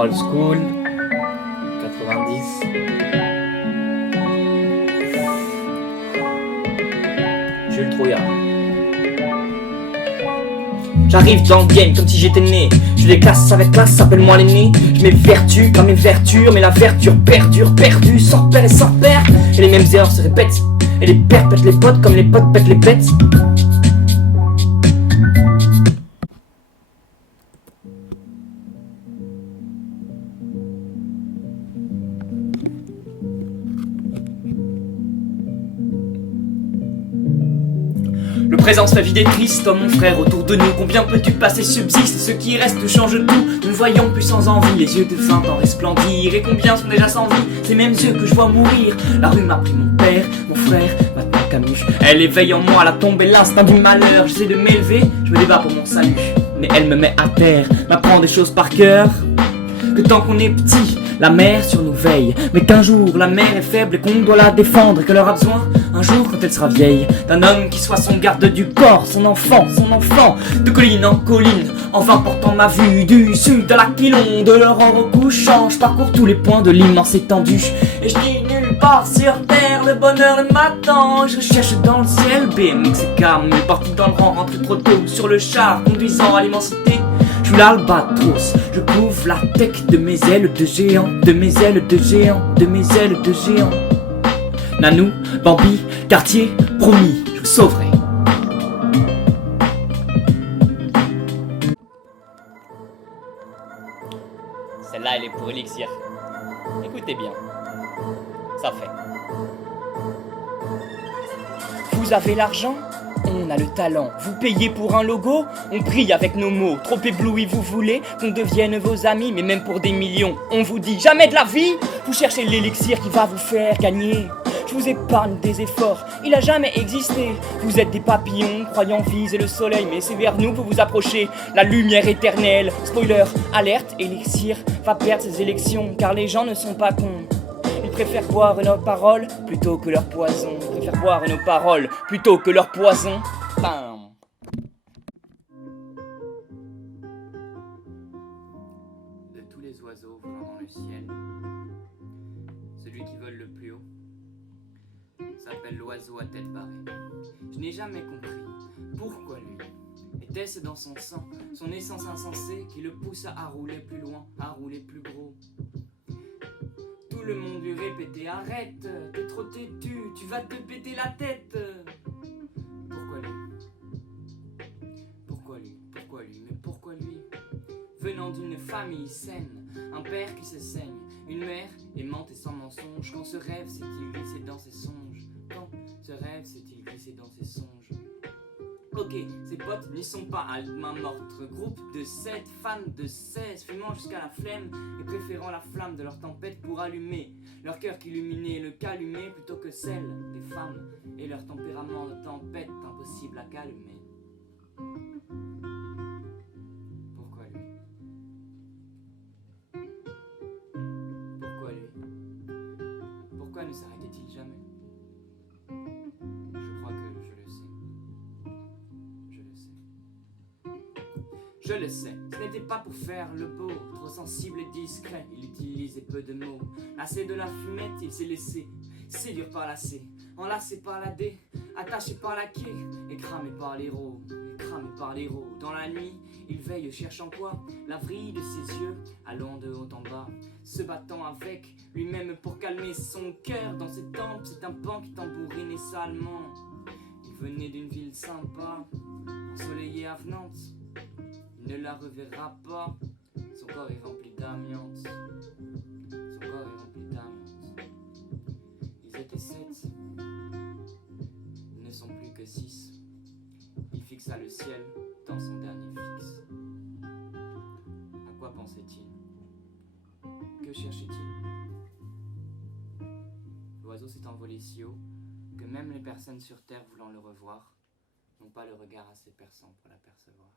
Old school, 90. Jules Trouillard. J'arrive dans le game comme si j'étais né. Je les classe avec classe, appelle-moi l'aîné. Je mets vertu comme mes vertus, mais la vertu perdure, perdue, sans père et sans père. Et les mêmes erreurs se répètent. Et les pères pètent les potes comme les potes pètent les bêtes. Le présent se fait vide et triste, oh mon frère, autour de nous. Combien peux-tu passer subsiste, et ce qui reste change tout. Nous ne voyons plus sans envie, les yeux de faim en resplendir. Et combien sont déjà sans vie, ces mêmes yeux que je vois mourir. La rue m'a pris mon père, mon frère, maintenant Camus. Elle éveille en moi la tombe et l'instinct du malheur. J'essaie de m'élever, je me débat pour mon salut. Mais elle me met à terre, m'apprend des choses par cœur. Que tant qu'on est petit, la mère sur nous veille. Mais qu'un jour la mère est faible et qu'on doit la défendre. Et qu'elle aura besoin, un jour quand elle sera vieille, d'un homme qui soit son garde du corps, son enfant. De colline en colline, enfin portant ma vue du sud à l'Aquilon. De l'aurore au couchant, je parcours tous les points de l'immense étendue. Et je dis nulle part sur terre, le bonheur m'attend. Je cherche dans le ciel, BMX c'est calme. Parti dans le rang, rentré trop tôt sur le char, conduisant à l'immensité. Je suis l'albatros, je couvre la tête de mes ailes de géant, de mes ailes de géant, de mes ailes de géant. Nanou, Bambi, quartier, promis, je vous sauverai. Celle-là, elle est pour Elixir. Écoutez bien, ça fait. Vous avez l'argent ? On a le talent, vous payez pour un logo, on prie avec nos mots, trop éblouis vous voulez qu'on devienne vos amis, mais même pour des millions, on vous dit jamais de la vie, vous cherchez l'élixir qui va vous faire gagner. Je vous épargne des efforts, il a jamais existé. Vous êtes des papillons, croyant viser le soleil, mais c'est vers nous que vous vous approchez, la lumière éternelle. Spoiler, alerte, Elixir va perdre ses élections, car les gens ne sont pas cons. Ils préfèrent boire nos paroles plutôt que leur poison. Ils préfèrent boire nos paroles plutôt que leur poison. Bam. De tous les oiseaux volant dans le ciel, celui qui vole le plus haut s'appelle l'oiseau à tête barrée. Je n'ai jamais compris pourquoi lui. Était-ce dans son sang, son essence insensée qui le pousse à rouler plus loin, à rouler plus gros? Tout le monde lui répétait arrête, t'es trop têtu, tu vas te péter la tête. Pourquoi lui? Pourquoi lui? Pourquoi lui? Mais pourquoi lui? Venant d'une famille saine, un père qui se saigne, une mère aimante et sans mensonge. Quand ce rêve s'est-il glissé dans ses songes? Quand ce rêve s'est-il glissé dans ses songes? Ok, ses potes n'y sont pas à main morte. Groupe de 7, fans de 16, fumant jusqu'à la flemme et préférant la flamme de leur tempête pour allumer leur cœur qu'illuminait le calumet plutôt que celle des femmes et leur tempérament de tempête impossible à calmer. Pourquoi lui? Pourquoi lui? Pourquoi ne s'arrêtait-il jamais? Je crois que je le sais. Je le sais, ce n'était pas pour faire le beau, trop sensible et discret, il utilisait peu de mots. Lassé de la fumette, il s'est laissé séduire par la C, enlacé par la D, attaché par la quai, écramé par l'héros, écramé par l'héros. Dans la nuit, il veille cherchant quoi? La vrille de ses yeux, allant de haut en bas, se battant avec lui-même pour calmer son cœur. Dans ses tempes, c'est un pan qui tambourinait salement. Il venait d'une ville sympa, ensoleillée avenante. Il ne la reverra pas, son corps est rempli d'amiante. Son corps est rempli d'amiante. Ils étaient 7, ils ne sont plus que 6. Il fixa le ciel dans son dernier fixe. À quoi pensait-il? Que cherchait-il? L'oiseau s'est envolé si haut que même les personnes sur terre voulant le revoir n'ont pas le regard assez perçant pour l'apercevoir.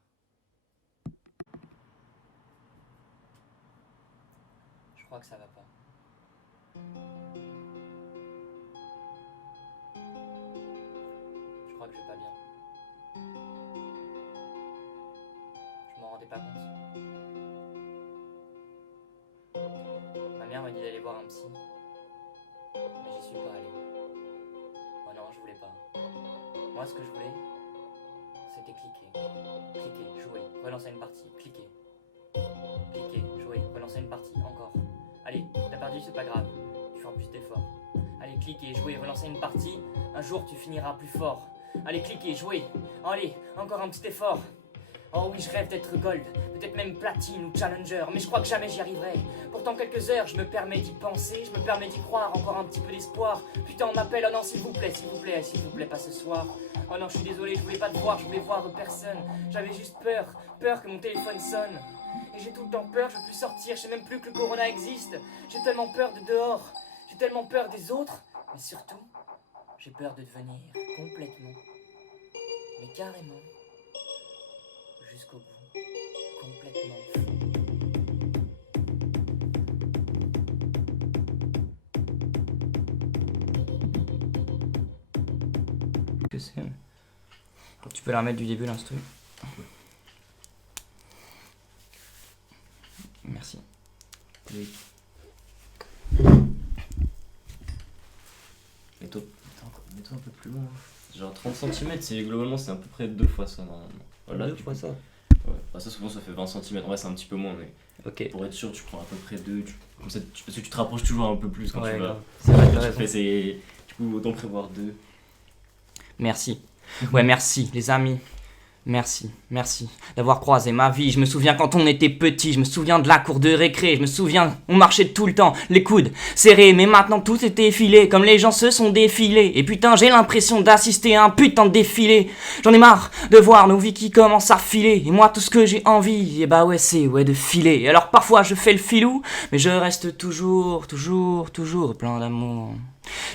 Je crois que ça va pas. Je crois que je vais pas bien. Je m'en rendais pas compte. voir un psy, mais j'y suis pas allé. Oh non, je voulais pas. Moi, ce que je voulais, c'était cliquer. Cliquer, jouer, relancer une partie, cliquer. Cliquer, jouer, relancer une partie, encore. Allez, t'as perdu, c'est pas grave, tu feras plus d'efforts. Allez, cliquer, jouer, relancer une partie, un jour tu finiras plus fort. Allez, cliquer, jouer, allez, encore un petit effort. Oh oui, je rêve d'être gold, peut-être même platine ou challenger, mais je crois que jamais j'y arriverai. Pourtant quelques heures, je me permets d'y penser, je me permets d'y croire, encore un petit peu d'espoir. Putain, on m'appelle, oh non, s'il vous plaît, pas ce soir. Oh non, je suis désolé, je voulais pas te voir, je voulais voir personne. J'avais juste peur que mon téléphone sonne. Et j'ai tout le temps peur, je veux plus sortir, je sais même plus que le corona existe. J'ai tellement peur de dehors, j'ai tellement peur des autres, mais surtout, j'ai peur de devenir complètement, mais carrément, jusqu'au bout, complètement fou. Que c'est? Tu peux la remettre du début l'instru. Merci. Oui. Mets-toi un peu plus loin. Genre 30 cm, globalement c'est à peu près 2 fois ça normalement. Voilà, 2 fois ça. Ouais, bah ça souvent ça fait 20 cm, en vrai c'est un petit peu moins, mais ok. Pour être sûr tu prends à peu près 2, comme ça, parce que tu te rapproches toujours un peu plus quand tu vas. C'est vrai, t'as raison. Du coup autant prévoir 2. Merci. Ouais, merci les amis. Merci d'avoir croisé ma vie. Je me souviens quand on était petit, je me souviens de la cour de récré, je me souviens, on marchait tout le temps, les coudes serrés, mais maintenant tout est effilé, comme les gens se sont défilés. Et putain, j'ai l'impression d'assister à un putain de défilé. J'en ai marre de voir nos vies qui commencent à filer. Et moi, tout ce que j'ai envie, bah ouais, c'est de filer. Et alors parfois je fais le filou, mais je reste toujours plein d'amour.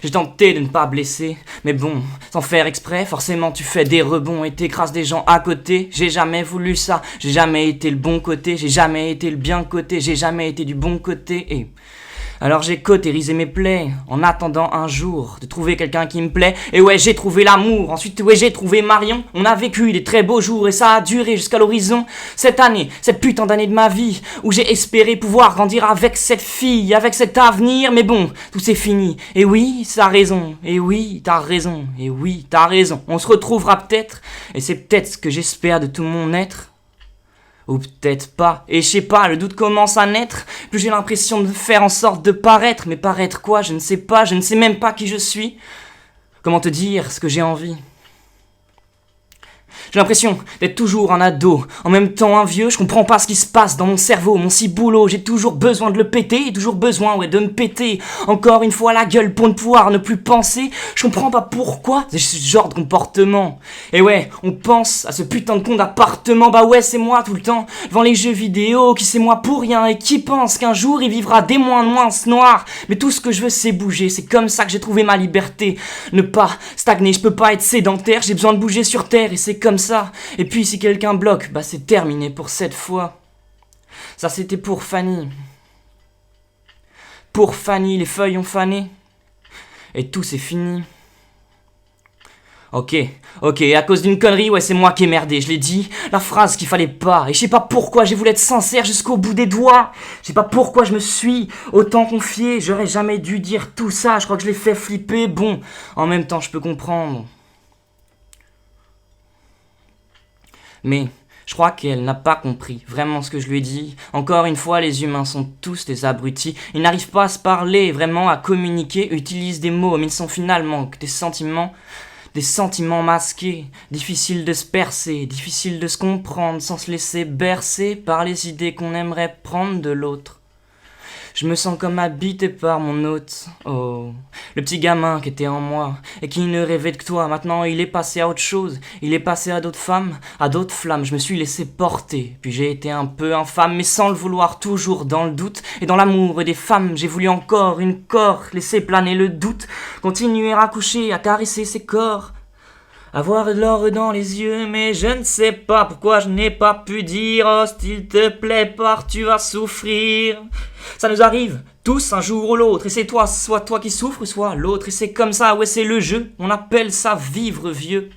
J'ai tenté de ne pas blesser, mais bon, sans faire exprès, forcément tu fais des rebonds et t'écrases des gens à côté. J'ai jamais voulu ça, j'ai jamais été le bon côté, j'ai jamais été le bien côté, j'ai jamais été du bon côté. Et alors j'ai cautérisé mes plaies, en attendant un jour de trouver quelqu'un qui me plaît. Et ouais, j'ai trouvé l'amour, ensuite ouais, j'ai trouvé Marion. On a vécu des très beaux jours et ça a duré jusqu'à l'horizon. Cette année, cette putain d'année de ma vie, où j'ai espéré pouvoir grandir avec cette fille, avec cet avenir. Mais bon, tout c'est fini. Et oui, t'as raison, et oui, t'as raison, et oui, t'as raison. On se retrouvera peut-être, et c'est peut-être ce que j'espère de tout mon être. Ou peut-être pas, et je sais pas, le doute commence à naître, plus j'ai l'impression de faire en sorte de paraître, mais paraître quoi, je ne sais pas, je ne sais même pas qui je suis. Comment te dire ce que j'ai envie? J'ai l'impression d'être toujours un ado, en même temps un vieux, je comprends pas ce qui se passe dans mon cerveau, mon ciboulot, j'ai toujours besoin de le péter, toujours besoin de me péter encore une fois la gueule pour ne pouvoir ne plus penser, je comprends pas pourquoi c'est ce genre de comportement. Et ouais, on pense à ce putain de con d'appartement, bah ouais c'est moi tout le temps, devant les jeux vidéo, qui c'est moi pour rien et qui pense qu'un jour il vivra des moins noirs, mais tout ce que je veux c'est bouger, c'est comme ça que j'ai trouvé ma liberté, ne pas stagner, je peux pas être sédentaire, j'ai besoin de bouger sur terre et c'est comme ça. Et puis si quelqu'un bloque, bah c'est terminé pour cette fois. Ça c'était pour Fanny. Pour Fanny, les feuilles ont fané. Et tout c'est fini. Ok, à cause d'une connerie, ouais c'est moi qui ai merdé, je l'ai dit, la phrase qu'il fallait pas, et je sais pas pourquoi j'ai voulu être sincère jusqu'au bout des doigts, je sais pas pourquoi je me suis autant confié, j'aurais jamais dû dire tout ça, je crois que je l'ai fait flipper, bon, en même temps je peux comprendre. Mais je crois qu'elle n'a pas compris vraiment ce que je lui ai dit. Encore une fois, les humains sont tous des abrutis. Ils n'arrivent pas à se parler, vraiment à communiquer, utilisent des mots, mais ils sont finalement que des sentiments masqués, difficiles de se percer, difficiles de se comprendre sans se laisser bercer par les idées qu'on aimerait prendre de l'autre. Je me sens comme habité par mon hôte, oh, le petit gamin qui était en moi et qui ne rêvait que toi. Maintenant il est passé à autre chose, il est passé à d'autres femmes, à d'autres flammes. Je me suis laissé porter, puis j'ai été un peu infâme, mais sans le vouloir, toujours dans le doute. Et dans l'amour des femmes, j'ai voulu encore une corps, laisser planer le doute, continuer à coucher, à caresser ses corps. Avoir de l'or dans les yeux, mais je ne sais pas pourquoi je n'ai pas pu dire. Oh, s'il te plaît, pars, tu vas souffrir. Ça nous arrive tous un jour ou l'autre, et c'est toi, soit toi qui souffres, soit l'autre, et c'est comme ça, ouais c'est le jeu, on appelle ça vivre vieux.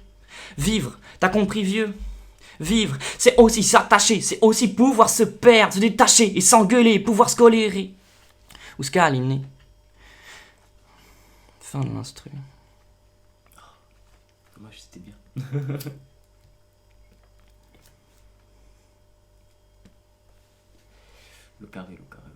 Vivre, t'as compris vieux? Vivre, c'est aussi s'attacher, c'est aussi pouvoir se perdre, se détacher et s'engueuler, pouvoir se colérer. Oscar l'hymne. Fin de l'instru. Dommage, c'était bien. Le carré, le carré.